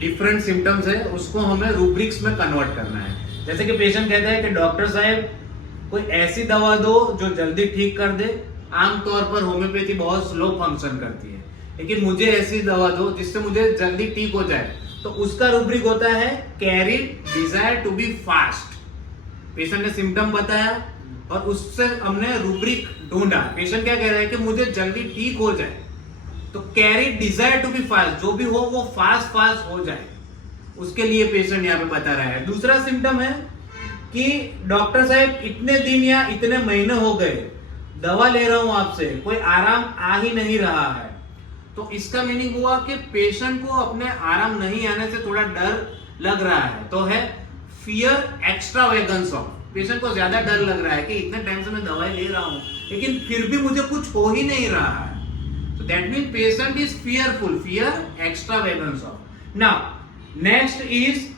Different symptoms है उसको हमें रूब्रिक्स में कन्वर्ट करना है। जैसे कि पेशेंट कहता है कि डॉक्टर साहब कोई ऐसी दवा दो जो जल्दी ठीक कर दे। आमतौर पर होम्योपैथी बहुत स्लो फंक्शन करती है, लेकिन मुझे ऐसी दवा दो जिससे मुझे जल्दी ठीक हो जाए। तो उसका रूब्रिक होता है carried desire to be fast. Patient ने सिम्टम बताया और उससे हमने रूब्रिक ढूंढा। पेशेंट क्या कह रहा है कि मुझे जल्दी ठीक हो जाए, तो carried desire to be fast, जो भी हो वो फास्ट हो जाए, उसके लिए पेशेंट यहाँ पे बता रहा है। दूसरा सिम्टम है कि डॉक्टर साहब इतने दिन या इतने महीने हो गए दवा ले रहा हूं आपसे, कोई आराम आ ही नहीं रहा है। तो इसका मीनिंग हुआ कि पेशेंट को अपने आराम नहीं आने से थोड़ा डर लग रहा है। तो है फियर एक्स्ट्रावेगेंस ऑफ, पेशेंट को ज्यादा डर लग रहा है कि इतने टाइम से मैं दवाई ले रहा हूं लेकिन फिर भी मुझे कुछ हो ही नहीं रहा है। तो that mean patient is fearful, fear extravagance of. Now next is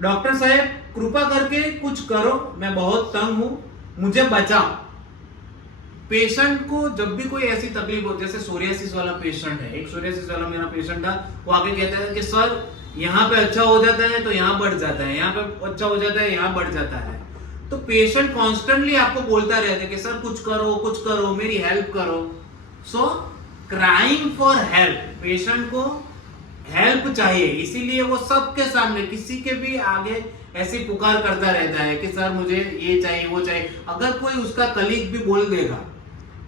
doctor साहब कृपा करके कुछ करो, मैं बहुत तंग हूं, मुझे बचाओ। पेशेंट को जब भी कोई ऐसी तकलीफ हो, जैसे सोरियासिस वाला पेशेंट है, एक सोरियासिस वाला मेरा पेशेंट था, वो आके कहता है कि सर यहाँ पे अच्छा हो जाता है तो यहाँ बढ़ जाता है, यहाँ पे अच्छा हो जाता है यहाँ बढ़ जाता है। तो पेशेंट कॉन्स्टेंटली आपको बोलता रहता है कि सर कुछ करो, मेरी हेल्प करो। सो क्राइंग फॉर हेल्प, पेशेंट को हेल्प चाहिए, इसीलिए वो सबके सामने किसी के भी आगे ऐसी पुकार करता रहता है कि सर मुझे ये चाहिए वो चाहिए। अगर कोई उसका कलीग भी बोल देगा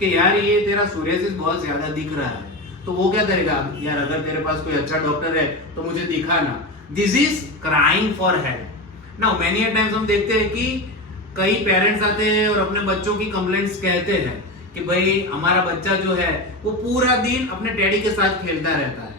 कि यार ये तेरा सोरियासिस बहुत ज्यादा दिख रहा है, तो वो क्या करेगा, यार अगर तेरे पास कोई अच्छा डॉक्टर है तो मुझे दिखा ना। This is crying for help. Now many times हम देखते हैं कि कई पेरेंट्स आते हैं और अपने बच्चों की कंप्लेंट्स कहते हैं कि भाई हमारा बच्चा जो है वो पूरा दिन अपने डैडी के साथ खेलता रहता है।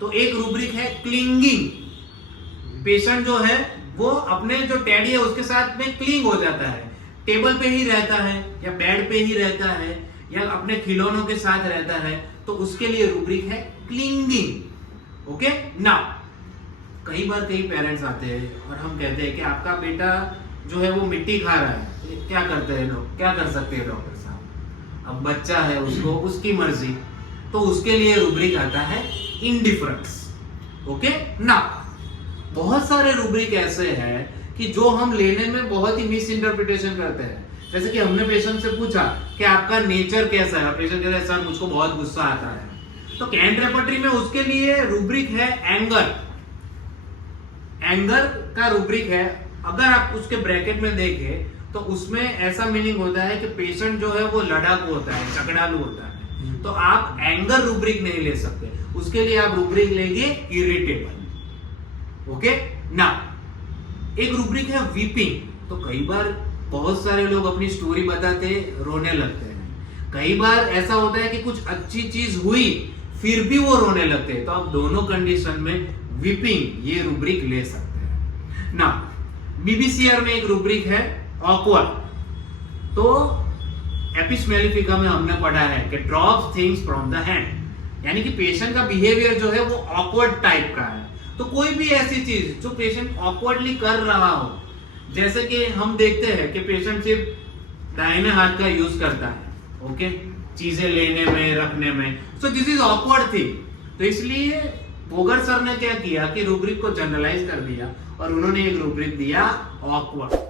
तो एक रूब्रिक है क्लिंगिंग। पेशेंट जो है वो अपने जो डैडी है उसके साथ में क्लिंग हो जाता है, टेबल पे ही रहता है या बेड पे ही रहता है या अपने खिलौनों के साथ रहता है, तो उसके लिए रूब्रिक है क्लिंगिंग। ओके नाउ कई बार कई पेरेंट्स आते हैं और हम कहते हैं कि आपका बेटा जो है वो मिट्टी खा रहा है, क्या करते हैं लोग, क्या कर सकते हैं डॉक्टर साहब। अब बच्चा है, उसको उसकी मर्जी, तो उसके लिए रूब्रिक आता है इंडिफरेंस। ओके नाउ बहुत सारे रूब्रिक ऐसे हैं कि जो हम लेने में बहुत ही मिस इंटरप्रिटेशन करते हैं। जैसे कि हमने पेशेंट से पूछा कि आपका नेचर कैसा है, पेशेंट कहता है सर मुझको बहुत गुस्सा आता है। तो कैंट रेपर्टरी में उसके लिए रूब्रिक है एंगर। एंगर का रूब्रिक है, अगर आप उसके ब्रैकेट में देखें तो उसमें ऐसा मीनिंग होता है कि पेशेंट जो है वो लड़ाकू होता है, झगड़ालू होता है। तो आप एंगर रूब्रिक नहीं ले सकते, उसके लिए आप रूब्रिक लेंगे इरिटेबल। ओके नाउ एक रूब्रिक है वीपिंग। तो कई बार बहुत सारे लोग अपनी स्टोरी बताते रोने लगते हैं, कई बार ऐसा होता है कि कुछ अच्छी चीज हुई फिर भी वो रोने लगते हैं। तो आप दोनों कंडीशन में वीपिंग ये रूब्रिक ले सकते हैं। नाउ बीबीसीआर में एक रूब्रिक है ऑकवर्ड। तो एपिस मेलिफिका में हमने पढ़ा है कि drop things from the hand, यानी कि पेशेंट का बिहेवियर जो है वो ऑकवर्ड टाइप का है। तो कोई भी ऐसी चीज जो पेशेंट ऑकवर्डली कर रहा हो, जैसे कि हम देखते हैं कि पेशेंट सिर्फ दाहिने हाथ का यूज करता है, ओके, चीजें लेने में रखने में, so this is awkward thing. तो इसलिए बोगर सर ने क्या किया कि रूब्रिक को जनरलाइज कर दिया और उन्होंने एक रूब्रिक दिया ऑकवर्ड।